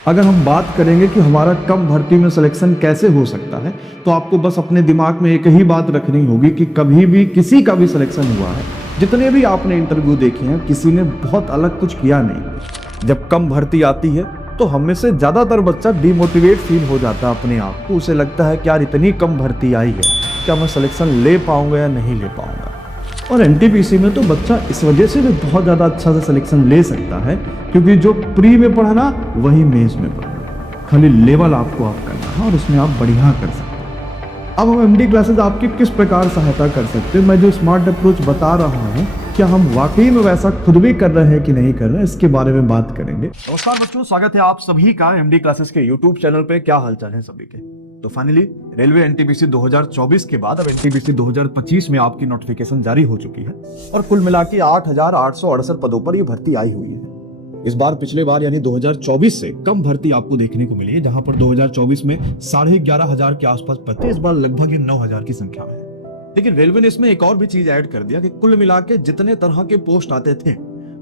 अगर हम बात करेंगे कि हमारा कम भर्ती में सिलेक्शन कैसे हो सकता है, तो आपको बस अपने दिमाग में एक ही बात रखनी होगी कि कभी भी किसी का भी सिलेक्शन हुआ है, जितने भी आपने इंटरव्यू देखे हैं, किसी ने बहुत अलग कुछ किया नहीं। जब कम भर्ती आती है तो हम में से ज्यादातर बच्चा डिमोटिवेट फील हो जाता है अपने आप को। उसे लगता है कि यार इतनी कम भर्ती आई है, क्या मैं सिलेक्शन ले पाऊंगा या नहीं ले पाऊंगा। और एनटीपीसी में तो बच्चा इस वजह से भी बहुत ज़्यादा अच्छा से सिलेक्शन ले सकता है क्योंकि जो प्री में पढ़ना वही मेंस में पढ़ना, खाली लेवल आपको आप करना है और उसमें आप बढ़िया कर सकते हैं। अब हम एमडी क्लासेस आपकी किस प्रकार सहायता कर सकते हैं, मैं जो स्मार्ट अप्रोच बता रहा हूँ क्या हम वाकई में वैसा खुद भी कर रहे हैं कि नहीं कर रहे हैं, इसके बारे में बात करेंगे। नमस्कार बच्चों, स्वागत है आप सभी का एमडी क्लासेस के यूट्यूब चैनल पे। क्या हालचाल है सभी के। तो फाइनली रेलवे एनटीपीसी 2024 के बाद अब एनटीपीसी 2025 में आपकी नोटिफिकेशन जारी हो चुकी है और कुल मिला के 8,868 पदों पर ये भर्ती आई हुई है। इस बार पिछले बार यानी 2024 से कम भर्ती आपको देखने को मिली है, जहां पर 2024 में 11,500 के आसपास पद थे, इस बार लगभग 9,000 की संख्या में है। लेकिन रेलवे ने इसमें एक और भी चीज ऐड कर दिया कि कुल मिला के जितने तरह के पोस्ट आते थे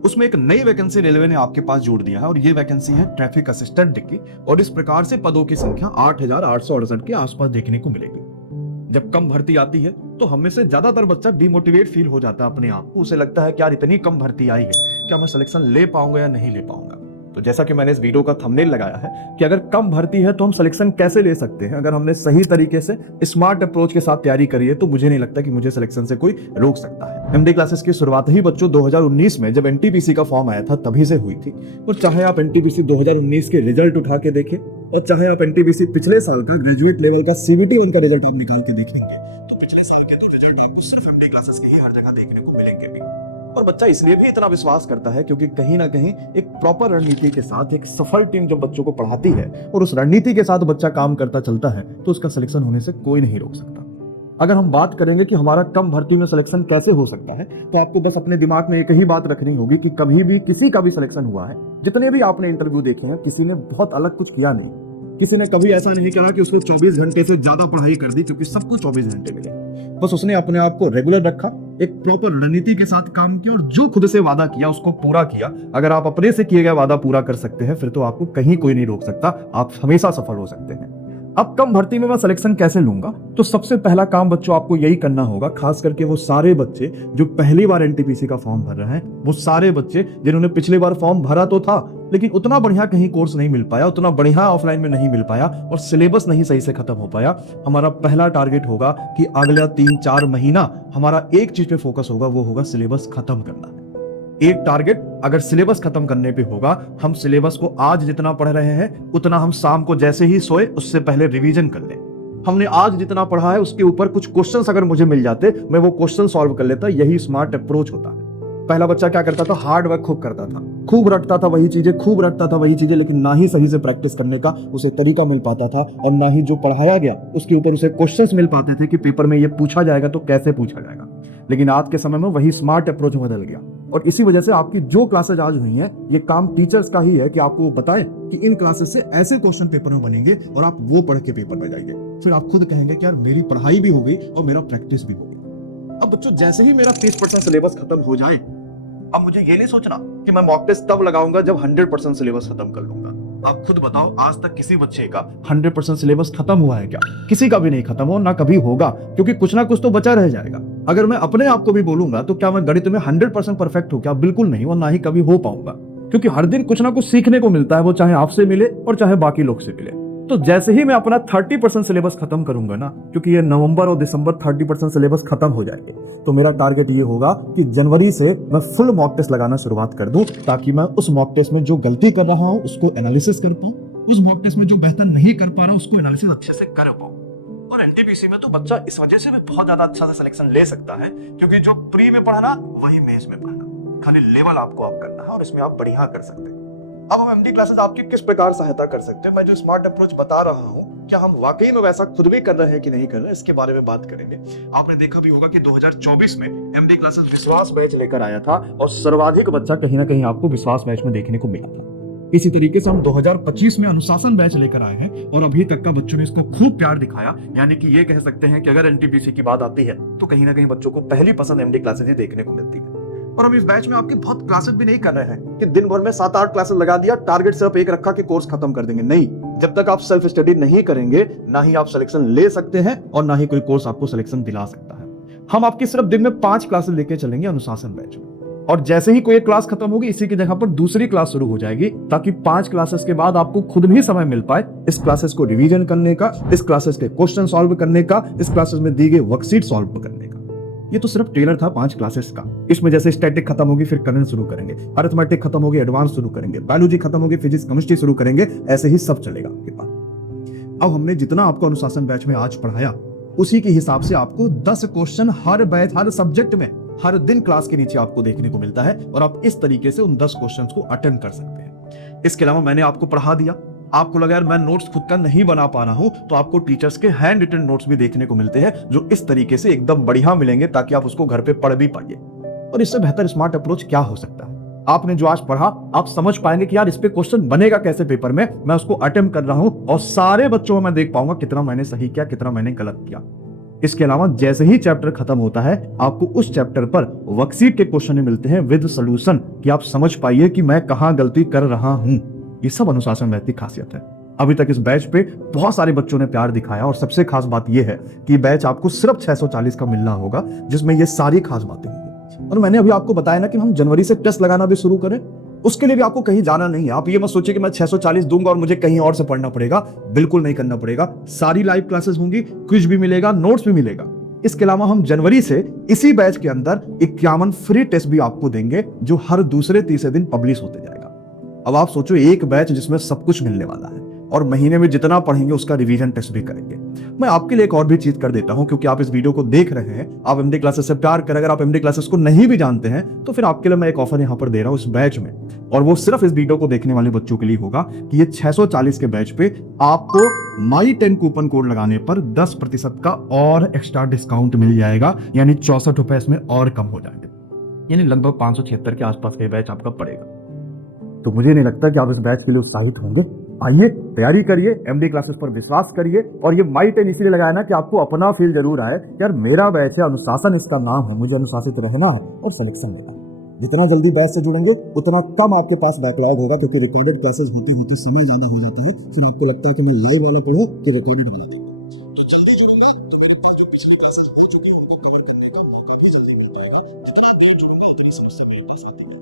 उसमें एक नई वैकेंसी रेलवे ने आपके पास जोड़ दिया है और ये वैकेंसी है ट्रैफिक असिस्टेंट की। और इस प्रकार से पदों की संख्या 8,868 के आसपास देखने को मिलेगी। जब कम भर्ती आती है तो हम में से ज्यादातर बच्चा डिमोटिवेट फील हो जाता है अपने आप को। उसे लगता है कि यार इतनी कम भर्ती आई है, क्या मैं सिलेक्शन ले पाऊंगा या नहीं ले पाऊंगा। तो जैसा कि मैंने इस वीडियो का थंबनेल लगाया है कि अगर कम भर्ती है तो हम सिलेक्शन कैसे ले सकते हैं, अगर हमने सही तरीके से स्मार्ट अप्रोच के साथ तैयारी करी है तो मुझे नहीं लगता कि मुझे सिलेक्शन से कोई रोक सकता है। एमडी क्लासेस की शुरुआत ही बच्चों 2019 में जब एनटीपीसी का फॉर्म आया था तभी से हुई थी। और चाहे आप एनटीपीसी 2019 के रिजल्ट उठा के देखें और चाहे आप एनटीपीसी पिछले साल का ग्रेजुएट लेवल का सीबीटी उनका रिजल्ट आप निकाल के देखेंगे तो पिछले साल के तो रिजल्ट आपको सिर्फ एमडी क्लासेस के ही हर जगह देखने को मिलेंगे भी। और बच्चा इसलिए भी इतना विश्वास करता है क्योंकि कहीं ना कहीं एक प्रॉपर रणनीति के साथ एक सफल टीम जब बच्चों को पढ़ाती है और उस रणनीति के साथ बच्चा काम करता चलता है तो उसका सिलेक्शन होने से कोई नहीं रोक सकता। अगर हम बात करेंगे कि हमारा कम भर्ती में सिलेक्शन कैसे हो सकता है, तो आपको बस अपने दिमाग में एक ही बात रखनी होगी कि कभी भी किसी का भी सिलेक्शन हुआ है, जितने भी आपने इंटरव्यू देखे हैं, किसी ने बहुत अलग कुछ किया नहीं। किसी ने कभी ऐसा नहीं करा कि उसको 24 घंटे से ज्यादा पढ़ाई कर दी क्योंकि सबको 24 घंटे मिले। बस उसने अपने आप को रेगुलर रखा, एक प्रॉपर रणनीति के साथ काम किया और जो खुद से वादा किया उसको पूरा किया। अगर आप अपने से किए गए वादा पूरा कर सकते हैं फिर तो आपको कहीं कोई नहीं रोक सकता, आप हमेशा सफल हो सकते हैं। अब कम भर्ती में मैं सिलेक्शन कैसे लूंगा, तो सबसे पहला काम बच्चों आपको यही करना होगा, खास करके वो सारे बच्चे जो पहली बार एनटीपीसी का फॉर्म भर रहे हैं, वो सारे बच्चे जिन्होंने पिछली बार फॉर्म भरा तो था लेकिन उतना बढ़िया कहीं कोर्स नहीं मिल पाया, उतना बढ़िया ऑफलाइन में नहीं मिल पाया और सिलेबस नहीं सही से खत्म हो पाया। हमारा पहला टारगेट होगा कि अगला 3-4 महीना हमारा एक चीज पे फोकस होगा, वो होगा सिलेबस खत्म करना। एक टारगेट अगर सिलेबस खत्म करने पे होगा, हम सिलेबस को आज जितना पढ़ रहे हैं उतना हम शाम को जैसे ही सोए उससे पहले रिवीजन कर लें। हमने आज जितना पढ़ा है उसके ऊपर कुछ क्वेश्चंस अगर मुझे मिल जाते, मैं वो क्वेश्चन सॉल्व कर लेता। यही स्मार्ट अप्रोच होता है। पहला बच्चा क्या करता था, हार्ड वर्क खूब करता था, खूब रटता था वही चीजें, लेकिन ना ही सही से प्रैक्टिस करने का उसे तरीका मिल पाता था और ना ही जो पढ़ाया गया उसके ऊपर उसे क्वेश्चंस मिल पाते थे कि पेपर में ये पूछा जाएगा तो कैसे पूछा जाएगा। लेकिन आज के समय में वही स्मार्ट अप्रोच बदल गया और इसी वजह से आपकी जो क्लासेज आज हुई हैं, ये काम टीचर्स का ही है कि आपको बताएं कि इन क्लासेस से ऐसे क्वेश्चन पेपर में बनेंगे और आप वो पढ़ के पेपर में जाइए। फिर आप खुद कहेंगे कि यार मेरी पढ़ाई भी हो गई और मेरा प्रैक्टिस भी हो गई। अब बच्चों जैसे ही मेरा 30% सिलेबस खत्म हो जाए, अब मुझे ये नहीं सोचना कि मैं मॉक टेस्ट तब लगाऊंगा जब 100% सिलेबस खत्म कर लूंगा। आप खुद बताओ, आज तक किसी बच्चे का 100% सिलेबस खत्म हुआ है क्या? किसी का भी नहीं खत्म हो, ना कभी होगा, क्योंकि कुछ ना कुछ तो बचा रह जाएगा। अगर मैं अपने आप को भी बोलूंगा तो क्या मैं गणित में 100% परफेक्ट हूं क्या? बिल्कुल नहीं, और ना ही कभी हो पाऊंगा, क्योंकि हर दिन कुछ ना कुछ सीखने को मिलता है, वो चाहे आपसे मिले और चाहे बाकी लोग से मिले। तो जैसे ही मैं अपना 30% सिलेबस खत्म करूंगा ना, क्योंकि ये नवंबर और दिसंबर 30% सिलेबस खत्म हो जाएंगे, तो मेरा टारगेट ये होगा कि जनवरी से मैं फुल मॉक टेस्ट लगाना शुरुआत कर दूं, ताकि मैं उस मॉक टेस्ट में जो गलती कर रहा हूं उसको एनालिसिस कर पाऊं, उस मॉक टेस्ट में जो बेहतर नहीं कर पा रहा उसको एनालिसिस अच्छे से कर पाऊं। और एनटीपीसी में तो बच्चा इस वजह से भी बहुत ज्यादा अच्छा से सिलेक्शन ले सकता है क्योंकि जो प्री में पढ़ना वही मेंस में पढ़ना, खाली लेवल आपको आप करना है और इसमें आप बढ़िया कर सकते हैं। अब हम एमडी क्लासेस आपकी किस प्रकार सहायता कर सकते हैं, मैं जो स्मार्ट अप्रोच बता रहा हूं क्या हम वाकई में वैसा खुद भी कर रहे हैं कि नहीं कर रहे हैं, इसके बारे में बात करेंगे। आपने देखा भी होगा कि 2024 में एमडी क्लासेस विश्वास बैच लेकर आया था और सर्वाधिक बच्चा कहीं ना कहीं आपको विश्वास बैच में देखने को मिला था। इसी तरीके से हम 2025 में अनुशासन बैच लेकर आए हैं और अभी तक का बच्चों ने इसको खूब प्यार दिखाया। यानी कि ये कह सकते हैं कि अगर एनटीपीसी की बात आती है तो कहीं ना कहीं बच्चों को पहली पसंद एमडी क्लासेस ही देखने को मिलती है। और हम इस बैच में आपकी बहुत क्लासेस भी नहीं कर रहे हैं कि दिन भर में 7-8 क्लासेस लगा दिया, टारगेट सिर्फ एक रखा कि कोर्स खत्म कर देंगे। नहीं, जब तक आप सेल्फ स्टडी नहीं करेंगे ना ही आप सिलेक्शन ले सकते हैं और ना ही कोई कोर्स आपको सिलेक्शन दिला सकता है। हम आपकी सिर्फ दिन में 5 क्लासेस लेके चलेंगे अनुशासन बैच में, और जैसे ही कोई एक क्लास खत्म होगी इसी की जगह पर दूसरी क्लास शुरू हो जाएगी, ताकि 5 क्लासेस के बाद आपको खुद भी समय मिल पाए इस क्लासेस को रिवीजन करने का, इस क्लासेस के क्वेश्चन सॉल्व करने का, इस क्लासेस में दी गई वर्कशीट सॉल्व करने का। ये तो सिर्फ ट्रेलर था 5 क्लासेस का। इसमें जैसे स्टैटिक खत्म होगी फिर करंट शुरू करेंगे, अरिथमेटिक खत्म होगी एडवांस शुरू करेंगे, बायोलॉजी खत्म होगी फिजिक्स केमिस्ट्री शुरू करेंगे, ऐसे ही सब चलेगा आपके पास। अब हमने जितना आपको अनुशासन बैच में आज पढ़ाया उसी के हिसाब से आपको 10 क्वेश्चन हर बैच, हर सब्जेक्ट में, हर दिन क्लास के नीचे आपको देखने को मिलता है, और आप इस तरीके से उन 10 क्वेश्चंस को अटेंड कर सकते हैं। इसके अलावा मैंने आपको पढ़ा दिया, आपको लगा यार मैं नोट्स खुद का नहीं बना पा रहा हूं, तो आपको टीचर्स के हैंड रिटन नोट्स भी देखने को मिलते हैं जो इस तरीके से एकदम बढ़िया मिलेंगे, ताकि आप उसको घर पे पढ़ भी पाइए। और इससे बेहतर स्मार्ट अप्रोच क्या हो सकता है? आपने जो आज पढ़ा आप समझ पाएंगे कि यार इस पे क्वेश्चन बनेगा कैसे पेपर में, मैं उसको अटेम्प्ट कर रहा हूं और सारे बच्चों में मैं देख पाऊंगा कितना मैंने सही किया, कितना मैंने गलत किया। इसके अलावा जैसे ही चैप्टर खत्म होता है आपको उस चैप्टर पर वर्कशीट के क्वेश्चन मिलते हैं विद सॉल्यूशन, कि आप समझ पाइए कि मैं कहां गलती कर रहा हूं। ये सब अनुशासन बैच की खासियत है। अभी तक इस बैच पे बहुत सारे बच्चों ने प्यार दिखाया, और सबसे खास बात यह है कि बैच आपको सिर्फ 640 का मिलना होगा, जिसमें ये सारी खास बातें होंगी। और मैंने अभी आपको बताया ना कि हम जनवरी से टेस्ट लगाना भी शुरू करें, उसके लिए भी आपको कहीं जाना नहीं है। आप ये मत सोचिए कि मैं 640 दूंगा और मुझे कहीं और से पढ़ना पड़ेगा, बिल्कुल नहीं करना पड़ेगा। सारी लाइव क्लासेस होंगी, क्विज भी मिलेगा, नोट्स भी मिलेगा। इसके अलावा हम जनवरी से इसी बैच के अंदर 51 फ्री टेस्ट भी आपको देंगे, जो हर दूसरे तीसरे दिन पब्लिश होते जाएगा। अब आप सोचो एक बैच जिसमें सब कुछ मिलने वाला है, और महीने में जितना पढ़ेंगे उसका रिवीजन टेस्ट भी करेंगे। मैं आपके लिए एक और भी चीज कर देता हूं, क्योंकि आप इस वीडियो को देख रहे हैं, आप एमडी क्लासेस से प्यार करें। अगर आप एमडी क्लासेस को नहीं भी जानते हैं तो फिर आपके लिए मैं एक ऑफर यहां पर दे रहा हूं इस बैच में, और वो सिर्फ इस वीडियो को देखने वाले बच्चों के लिए होगा कि ये 640 के बैच पे आपको My10 कूपन कोड लगाने पर 10% का और एक्स्ट्रा डिस्काउंट मिल जाएगा, यानी 64 रुपए इसमें और कम हो जाएंगे, यानी लगभग 576 के आसपास ये बैच आपका पड़ेगा। तो मुझे नहीं लगता कि आप इस बैच के लिए उत्साहित होंगे। आइए तैयारी करिए, एमडी क्लासेस पर विश्वास करिए, और ये My10 इसलिए लगाया ना कि आपको अपना फील जरूर आए, यार मेरा बैच है, अनुशासन इसका नाम है, मुझे अनुशासित रहना है और सिलेक्शन लेना है। जितना जल्दी बैच से जुड़ेंगे उतना कम आपके पास बैकलॉग होगा, क्योंकि रिकॉर्डेड क्लासेस होते होते समय ज्यादा हो जाता है, फिर आपको लगता है कि मैं लाइव वाला पढ़ूं कि रिकॉर्डेड वाला पढ़ूं। तो जल्दी जुड़ेंगे तो मेरी बाकी पिछली क्लासेस हो चुकी है, उनको कवर करने का मौका भी जल्दी मिल पाएगा। जितना आप बैच जुड़ेंगे उतनी समस्या मेरे पास आती है।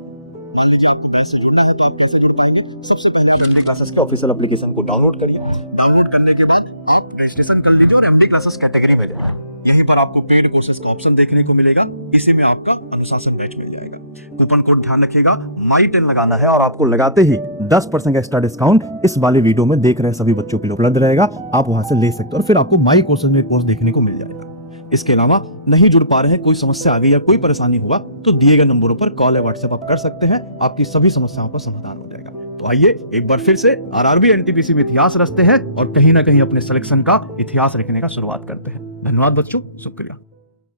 मान लीजिए आपको बैच से जुड़ना है तो आप कैसे जुड़ पाएंगे? सबसे पहले एमडी क्लासेस के ऑफिशियल एप्लीकेशन को डाउनलोड करिए। डाउनलोड करने के बाद आप रजिस्ट्रेशन कर लीजिए और एमडी क्लासेस कैटेगरी में जाइए। यहीं पर आपको पेड कोर्सेज का ऑप्शन देखने को मिलेगा, इसी में आपका अनुशासन बैच मिल जाएगा। कूपन कोड ध्यान रखिएगा, My10 लगाना है, और आपको लगाते ही 10% एक्स्ट्रा डिस्काउंट इस वाले वीडियो में देख रहे सभी बच्चों के लिए उपलब्ध रहेगा। आप वहां से ले सकते हो, और फिर आपको माई कोर्सेज में कोर्स देखने को मिल जाएगा। इसके अलावा नहीं जुड़ पा रहे हैं, कोई समस्या आ गई या कोई परेशानी हुआ तो दिए गए नंबरों पर कॉल या व्हाट्सएप आप कर सकते हैं, आपकी सभी समस्याओं का समाधान हो जाएगा। तो आइए एक बार फिर से आरआरबी एनटीपीसी में इतिहास रचते हैं और कहीं ना कहीं अपने सिलेक्शन का इतिहास लिखने का शुरुआत करते हैं। धन्यवाद बच्चों, शुक्रिया।